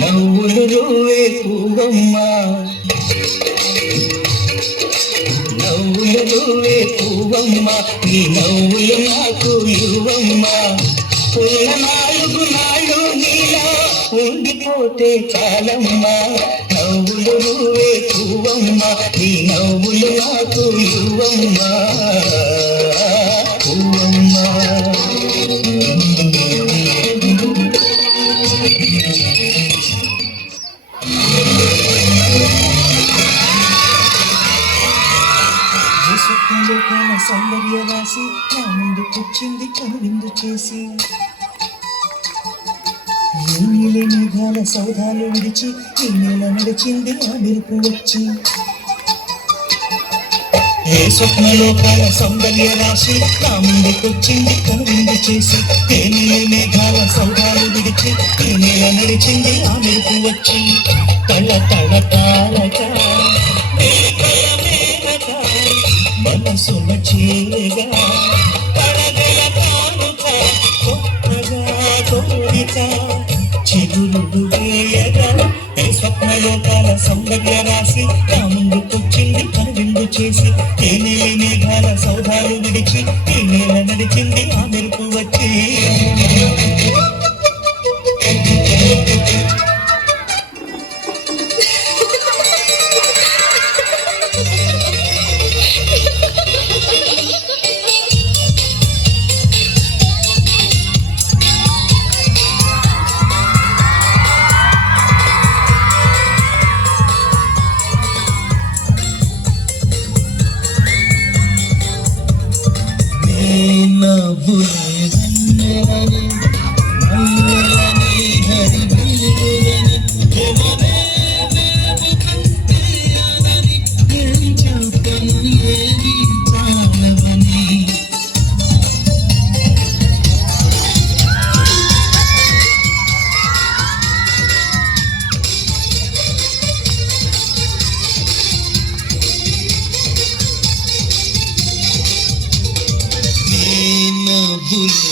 నవ్వులు నువ్వే పువ్వమ్మా, నవ్వులు నువ్వే పువ్వమ్మా, ఈ నవ్వులు నాకు ఇవ్వమ్మా. ఉన్న 4 నాళ్ళు నీలా ఉండిపోతే చాలమ్మా. నవ్వులు నువ్వే పువ్వమ్మా, ఈ నవ్వులు నాకు ఇవ్వమ్మా పువ్వమ్మా. స్వప్నలోకాల సౌందర్య రాసి నా ముందు కూర్చుంది కనువిందు చేసి, నీలి మేఘాల సౌధాలు విడిచి ఈ నేల నడిచింది ఆ మెరుపు వచ్చి. ఏ స్వప్నలోకాల సౌందర్య రాశి నా ముందు కూర్చుంది కనువిందు చేసి, ఏ నీలి మేఘాల సౌధాలు విడిచి ఈ నేల నడిచింది ఆ మెరుపు వచ్చి. తళ తళ తారక మనసున చేరగా పడగల కానుక కొత్తగా కోరిక చిగురుడు వేయగా. ఏ స్వప్నలోకాల సౌందర్య రాశి నా ముందుకొచ్చింది కనువిందు చేసి, ఏ నీలి మేఘాల సౌధాలు విడిచి ఈ నేల నడిచింది ఆ మెరుపు వచ్చి. Bul